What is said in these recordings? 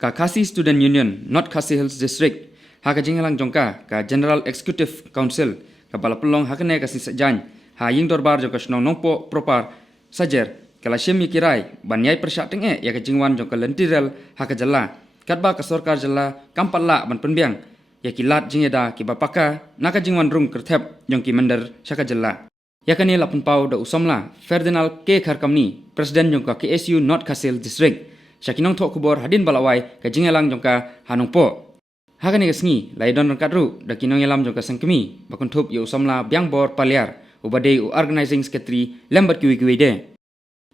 ka Khasi Student Union North Khasi Hills District ha ka jinghalang jongka ka General Executive Council ka balapulong ha kene ka sisajan ha ying dorbar jongka snong nongpo proper sajer kala shemi kirai banyai persateng ya ka jingwan jongka lentirel ha ka jalla katba ka sarkar jalla kampalla ban penbiang ya kilat jingeda ki bapaka naka jingwan rung kerthep jongki mender saka jalla yakani lapun pau da usamla Ferdinand K Kharkamni Presiden jongka KSU North Khasi Hills District Syakinong Tok Kubor hadin balawai ka jingelang jongka hanungpo. Hakani kasngi laidon rangkatru da kinong yelam jongka sangkemi bakun thup yo usamla biang bor paliar ubadei u organizing secretary lembat kiwi de.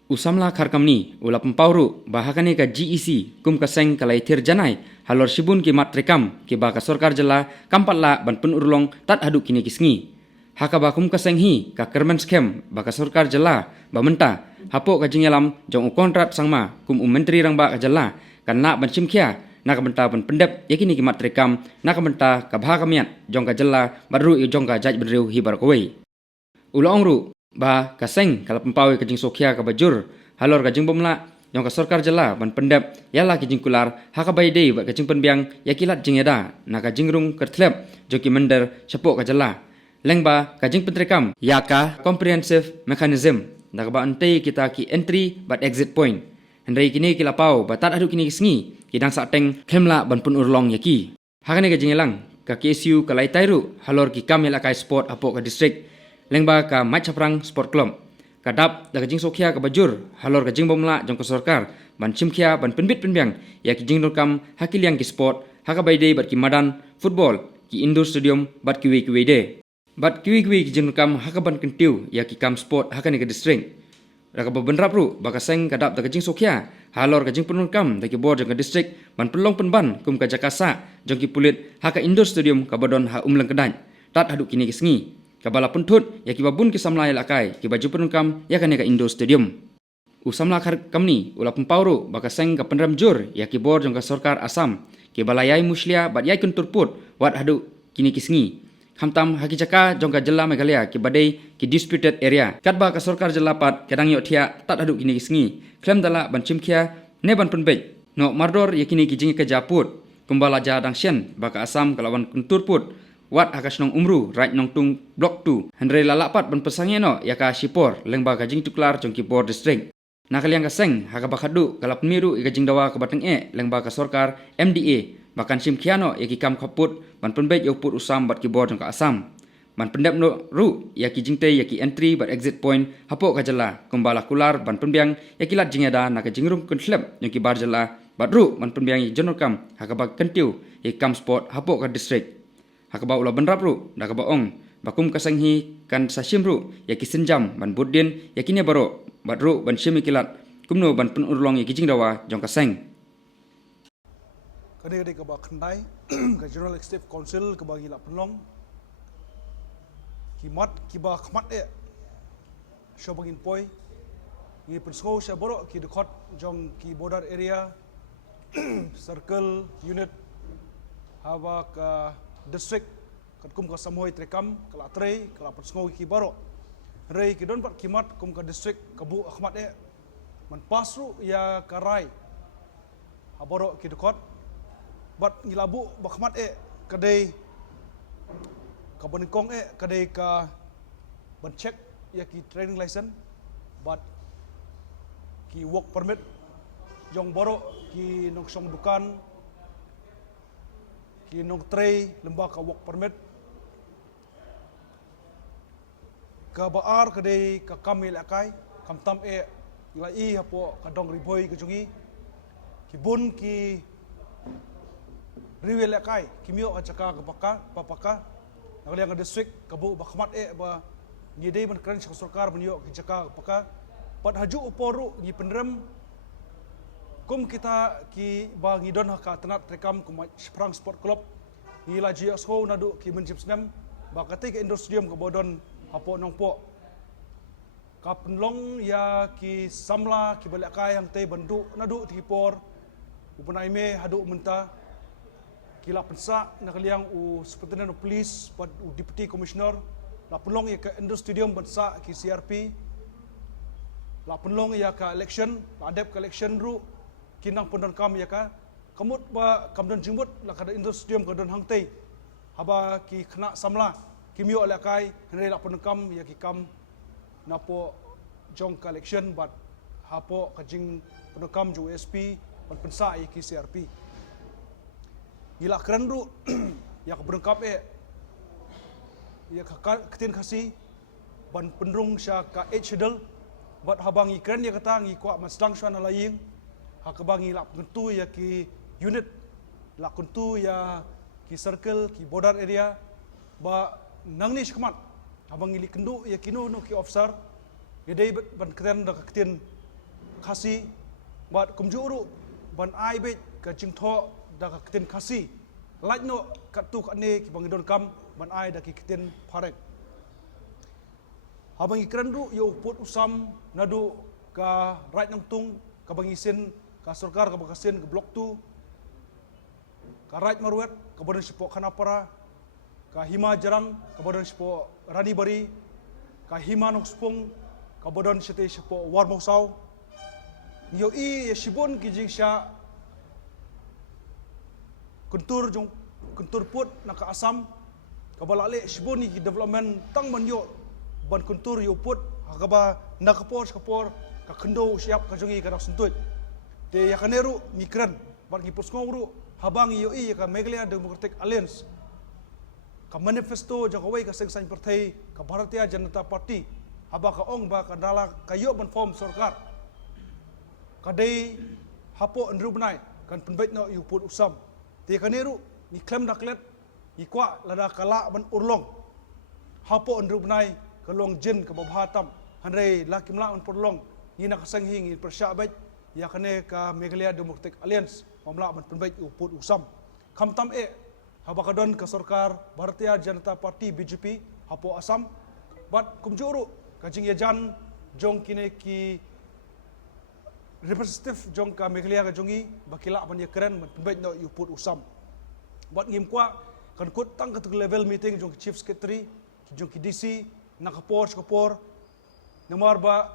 Usamla Kharkamni ulap pauru bahakani ka GEC kum ka seng kalai thir janai halor sibun ki mat rekam ki ba ka sarkar jela kampatla ban pun urlong tat hadu kini kisngi. Haka ba kum ka seng hi ka kermen scam ba ka sarkar jela ba menta hapo ka jingelam jong kontrat sangma kum menteri rang ba ka jela kan na ban chimkhia na ka benta ban pendep yakini ki mat rekam na ka benta ka bha kamiat jong ka jela baru i jong ka jaj benriu hi bar koi ulong ru ba ka seng kala pempawi ka jing sokhia ka bajur halor ka jing bomla jong ka sarkar jela ban pendep yala ki jing kular haka bai dei ba ka jing penbiang yakilat jingeda na ka jingrung kerthlep joki mender chapo ka jela lengba ka jing pentrekam yaka comprehensive mechanism nakaba antei kita ki entry but exit point hendai kini kilapau batat adu kini kisngi kidang sateng khemla banpun urlong yaki hakane ka jingelang ka KSU ka laitairu halor ki kamel akai sport apo ka district lengba ka machaprang sport club kadap da ka jing sokhia ka bajur halor ka jing bomla jong ka sarkar ban chimkhia ban penbit penbiang ya ki jing dorkam hakiliang ki sport haka baidei bat ki madan football ki indoor stadium bat ki we de Bat kiwi-kiwi ki jinukam hakaban kentiu ya ki kam sport hakani ka district. Raka bebenrap ru baka seng kadap da kajing sokhia halor kajing penurkam da ki board jang ka district ban pelong penban kum ka jakasa jang ki pulit haka indoor stadium ka badon ha umlang kedan. Tat haduk kini kisngi. Ka bala puntut ya ki babun ki samlai lakai ki baju penurkam ya kan ka indoor stadium. Usamla kamni ula pempauru baka seng ka penram jur ya ki board jang ka sarkar Assam ki balayai muslia bat yai kunturput wat haduk kini kisngi. Hamtam haki jaka jongka jela Meghalaya ki badai ki disputed area katba ka sarkar jela pat kadang yo thia tat aduk kini kisngi klem dala ban chimkhia ne ban penbej no mardor yakini ki jingi ka japut kumbala ja dang shen baka Assam kalawan kunturput wat akasnong umru right nong tung block 2 hendre lalapat ban pesangeno yaka sipor lengba ka jing tuklar jongki bor district nakaliang ka seng haka bakhadu kalap miru ika jing dawa ka bateng lengba ka sarkar MDA Bakan sim kiano yaki kam kaput ban penbet yo put usam bat ki board ka Assam ban pendap no ru yaki jingte yaki entry bat exit point hapo ka jala kumbala kular ban penbiang yaki lat jingeda na ka jingrum kunslep yaki bar jala bat ru ban penbiang yi jonor kam hakaba kentiu yaki kam sport hapo ka district hakaba ula benrap ru da ka baong bakum ka sanghi kan sasim ru yaki senjam ban budin yaki ne baro bat ru ban shimi kilat kumno ban penurlong yaki jingdawa jong ka seng Kani ka ba khandai ka General Executive Council ka ba gila penlong kimat kiba khmat shobangin poi ni pensko sha boro ki dekot jong ki border area circle unit hawa ka district kat kum ka samoy trekam kala trei kala pensko ki boro rei ki don pat kimat kum ka district ka bu khmat man pasru ya karai haboro ki dekot bat ngilabu bakhmat kadai ka boningkong kadai ka ban check ya ki training license bat ki work permit jong boro ki nong song dukan ki nong tray lemba ka work permit ka baar kadai ka kamil akai kamtam lai hapo ka dong riboy ka jungi ki bun ki riwel kai kimio achaka ka papaka nagaliang district kabu bakhmat ba ngidei ban kran sarkar banyo ki chaka paka pat haju uporu ngi penrem kum kita ki ba ngidon haka tenat rekam kum sprang sport club ngila GSO nadu ki menjip snam ba kate ke indoor stadium ka bodon hapo nongpo ka penlong ya ki samla ki balakai yang te bandu nadu tipor upunaime hadu menta kila pensa nakaliang superintendent of police pat deputy commissioner la penlong ya ka indoor stadium pensa ki CRP la penlong ya ka election la adep ka election ru kinang pondon kam ya ka kamut ba kamdan jingmut la kada industrium kadon hangtei haba ki khna samla kimyo alakai henre la penekam ya ki kam napo jong collection but hapo kajing penekam jo SP ban pensa ki CRP gila keren ru ya ka penekap ya ka ketin khasi ban penrung sya ka edel bat habang i keren ya kata ngi kwa masdang shwan alaying ha ka bangi la pentu ya ki unit la kuntu ya ki circle ki border area ba nangni shkmat habang ili kendu ya kinu no ki officer ya dei ban keren da ketin khasi bat kumjuru ban ai be ka jingtho da ka ketin khasi laj no katu ka ne ki bangidon kam ban ai da ki ketin parek habang ikran ru yo put usam nadu ka right nang tung ka bangisin ka sarkar ka bakasin ka blok 2 ka right marwet ka bodan sipo khanapara ka hima jarang ka bodan sipo rani bari ka hima nokspung ka bodan site sipo warmosau yo i sibon ki jingsha kuntur put naka asam ka balale sibon ki development tang manyo ban kuntur yo put hakaba nakapor ka kendo siap ka jongi ka sentut te ya kaneru mikran ban ki pusngru habang yo i ka Meghalaya Democratic Alliance ka manifesto jakawai ka sengsan partai ka Bharatiya Janata Party haba ka ong ba ka dala kayo ban form sarkar kadai hapo andrubnai kan penbait no yo put usam te kaneru ni klem daklet ikwa lada kala ban urlong hapo andrubnai kalong jin ka babhatam hanrei lakimla on porlong ina kasang hing in persyabat ya kane ka Meghalaya Democratic Alliance mamla man penbait uput usam kamtam habakadon ka sarkar Bharatiya Janata Party BJP hapo asam bat kumjuru kajing yajan jong kine ki representative jong ka Meghalaya ka jongi bakila man ya keren man penbait no uput usam bat ngim kwa kan kut tang ka level meeting jong chief secretary jong ki DC nakapor namar ba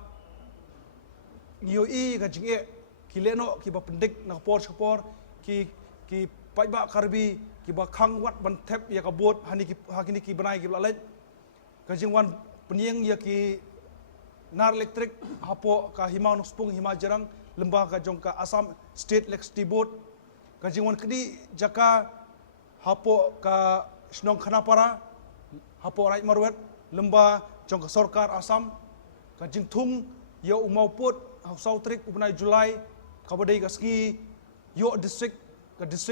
ngiyo i ka jinge kileno ki ba pendik nakapor ki paiba karbi ki ba khangwat ban thep ya ka bot hakini ki banai ki lalaj ka jingwan penyeng ya ki nar elektrik hapo ka himau nospung hima jarang lembah ka jong ka Assam State Electricity Board ka jingwan kedi jaka hapo ka Snong Khanapara hapo right marwet lemba jong sarkar Assam ka jingthung yo umau put hausau trik ubnai Julai kabadai ka ski yo district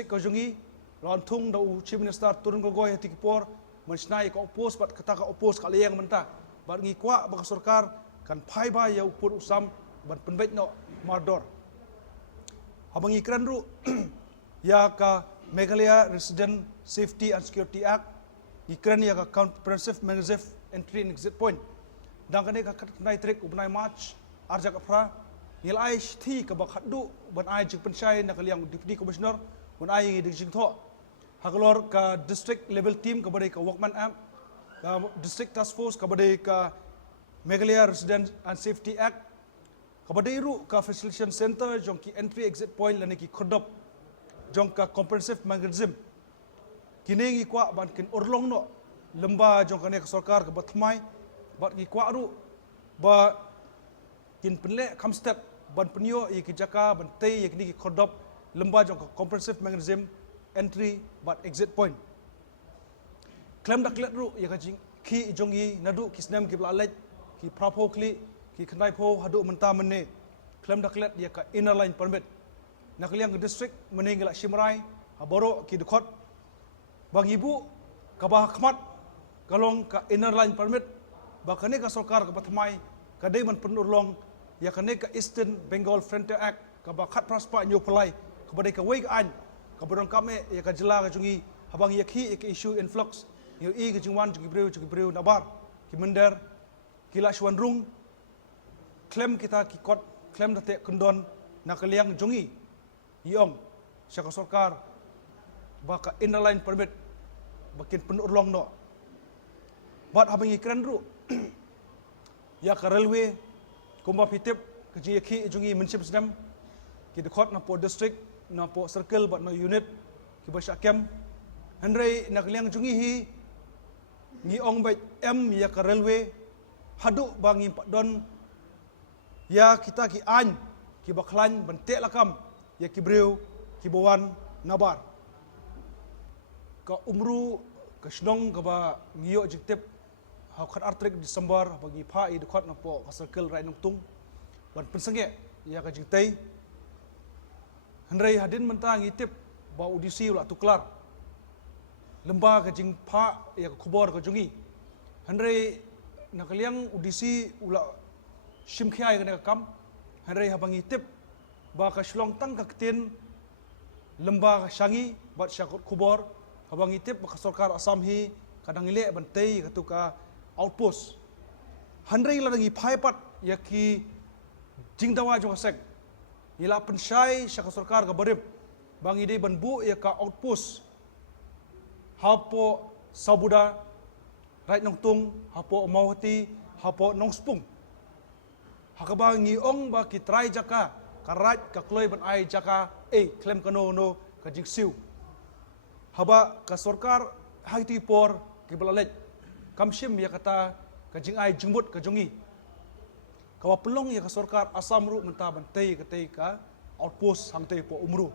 ka jongi lawan thung da chief minister turun gogoi hatikipor mansnai ka oppose bat kata ka oppose ka leyang menta bat ngi kwa ba sarkar kan phai ba yo put usam ban penbait no mardor habang ikran ru ya ka Meghalaya Resident Safety and Security Act ikran ya ka comprehensive mechanism entry and exit point dang kane ka nai trek ubnai march arjak afra nil ai thi ka bakhadu ban ai jik pensai na kaliang deputy commissioner ban ai ngi dijing tho haglor ka district level team ka badai ka workman app ka district task force ka badai ka Meghalaya Resident and Safety Act ka badai ru ka facilitation center jong ki entry exit point lani ki khodop jong ka comprehensive mechanism kini ngi kwa ban kin orlong no lemba jong kane ka sarkar ka bathmai bat gi kwa ru ba kin penle kam step ban penyo i ki jaka ban tei ki ki khodop lemba jong ka comprehensive mechanism entry but exit point klem daklet ru ya ka jing ki jongi nadu kisnam ki blalaj ki prapo kli ki khnai pho hadu menta menne klem daklet ya ka inner line permit nakliang district meninggal Simrai haboro ki dekhot bang ibu ka bah khmat kalong ka inner line permit bakane ka sarkar ka pathmai ka dei man penurlong ya kane ka Eastern Bengal Frontier Act ka ba khat praspa nyu pelai ka badai ka wei an ka bodong kame ya ka jela ka jungi habang yakhi ka issue influx yu i ka jingwan jugi breu nabar ki mender kila shwan rung claim kita ki kot claim date kendon nakaliang jungi yong syaka sarkar baka inner line permit bakin penurlong no bat habang ikran ru ya ka railway kumba pitip ka jiyaki jungi municipal system ki dekhot na po district na po circle bat no unit ki ba kem henry nak liang jungi hi ngi ong bai ya ka railway hadu bangi don ya kita ki an ki baklan bante lakam ya ki breu ki bawan nabar ka umru ka snong ka ba ngiyo jiktep ha khat artrik Disember bagi pha I dekat na po ka circle rai nong tung ban pensange ya ka jingtai henry hadin menta ngitip ba audisi ula tuklar lemba ka jing pha ya ka khubor ka jungi henry nakaliang audisi ula simkhiai ka kam henry habangi tip ba ka shlong tang ka ktin lemba ka shangi bat syakut khubor habangi tip ba ka sarkar Assam hi kadang ile bantai ka tu ka outpost henry la dangi phai pat ya ki jingdawa jo sek ila pensyai syaka sarkar ka barib bangi dei banbu ya ka outpost hapo sabuda right nong tung hapo mauhati hapo nong spung hakaba ngi ong ba ki try jaka karat ka kloi ban ai jaka klem kano no ka jingsiu haba ka sarkar haiti por ki balalej kamshim ya kata ka jing ai jingbut ka jongi kawa pelong ya ka sarkar Assam ru menta bantai ka tei ka outpost hangtei po umru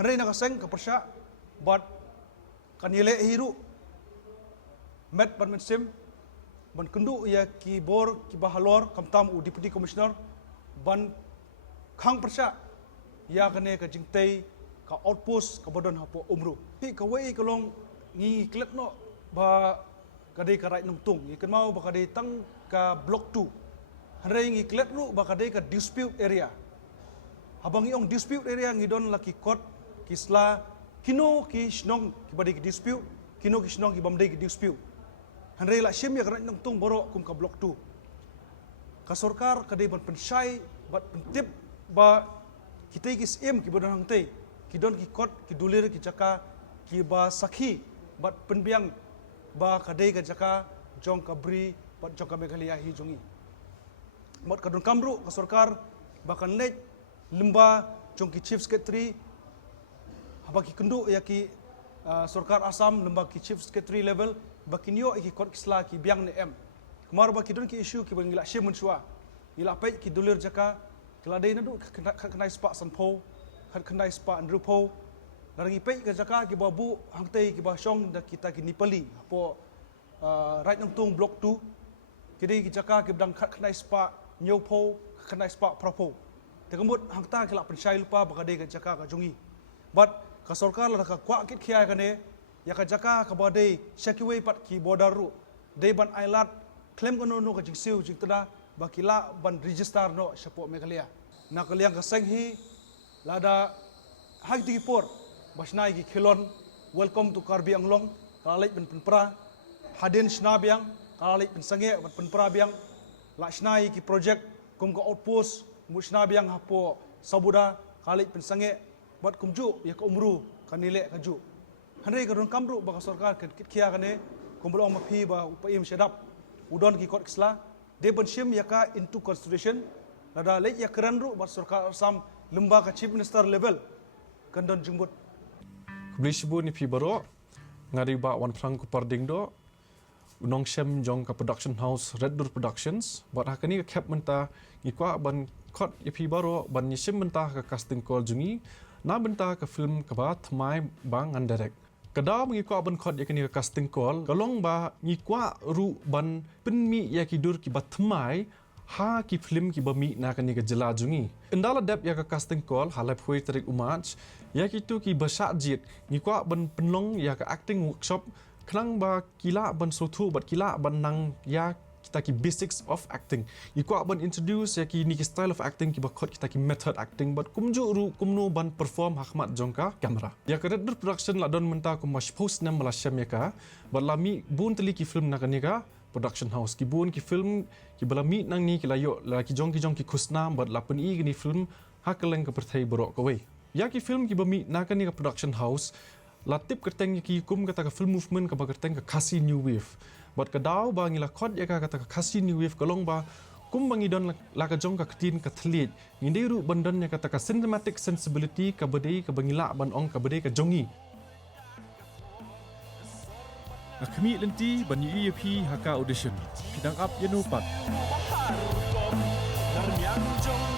henry na ka seng ka persya bat kanile hiru met ban mensim ban kendu ya ki bor ki bahalor kamtam u deputy commissioner ban khang persya ya kane ka jingtei ka outpost ka bodon hapo umru hi ka wei ka long ngi klet no ba kadai ka right nong tung ngi kan mau ba kadai tang ka block 2 henry ngi klet ru ba kadai ka dispute area habang iong dispute area ngi don laki kot kisla kino ki snong ki badai ki dispute kino ki snong ki bamdai ki dispute henry la shim ya ka right nong tung boro kum ka block 2 ka sarkar kadai ban pensyai bat pentip ba kita ki sim ki bodon hangtei ki don ki kot ki dulir ki jaka ki ba sakhi bat penbiang ba kadai ka jaka jong ka bri bat jong ka Meghalaya hi jongi mot ka don kamru ka sarkar bakan lej lemba jong ki chief secretary haba ki kendu ya ki sarkar Assam lemba ki chief secretary level bakinyo ki kot kisla ki biang ne em kemar ba ki don ki issue ki bangila she munsua ila pai ki dulir jaka kala dei na du khnai spa sanpho khnai spa andrupo darangi pai ka jaka ki babu hangtei ki ba shong da kita ki nipali po right nong tung block 2 kidei ki jaka ki bdang khnai spa nyopho khnai spa propo tekambut hangta ki la pensyai lupa bakadei ka jaka ka jungi but ka sarkar la ka kwa kit khia ka ne ya ka jaka ka badei shakiwei pat ki border ru dei ban ailat claim kono no ka jingsiu jingtada bakila ban register no sapo Meghalaya nakaliang ka senghi lada hagti por basnai ki khilon welcome to Karbi Anglong kalait ben penpra hadin snabiang kalait ben sange ben penpra biang la snai ki project kum ka outpost mu snabiang hapo sabuda kalait ben sange bat kumju ya ka umru kanile kaju hanre ka ron kamru ba ka sarkar kit khia kane kumblong ma phi ba upaim sedap udon ki kot kisla de ban shim ya ka into consideration lada le ya kran ru ba sarkar Assam lemba ka chief minister level kandon jingbut Blisbu ni pi baro ngari ba wan prang ku parding do unong shem jong ka production house Red Door Productions bat hakani ka cap menta ngi kwa ban khot ya pi baro ban ni sim menta ka casting call jungi na menta ka film ka ba thmai bang an direct kada ngi kwa ban khot ya kani ka casting call kalong ba ngi kwa ru ban pinmi ya ki dur ki ba thmai ha ki film ki bami na kani ka jela jungi indala dep ya ka casting call halai phui tarik umach ya ki tu ki basa jit ni kwa ban penlong ya ka acting workshop khnang ba kila ban sothu bat kila ban nang ya kita ki basics of acting ni kwa ban introduce ya ki ni ki style of acting ki ba khot kita ki method acting bat kumju ru kumnu ban perform hakmat jongka kamera ya ka Red Door Production la don menta ku mas post nam la syam ya ka balami bun teli ki film na kani ka production house ki bun ki film ki balami nang ni ki layo la ki jong ki khusna bat la pen i ni film hakaleng ka perthai borok ko we ya ki film ki bami na kani ka production house la tip kerteng ki kum kata ka film movement ka ba kerteng ka khasi new wave bat ka daw ba ngila khot ya ka kata ka khasi new wave kalong ba kum bangidon laka jong ka ketin ka thlit ngindi ru bandan nya kata ka cinematic sensibility ka bede ka bangila ban ong ka bede ka jongi Kami lenti ban UEP haka audition. Pidang up Yanupat. Darmiang jong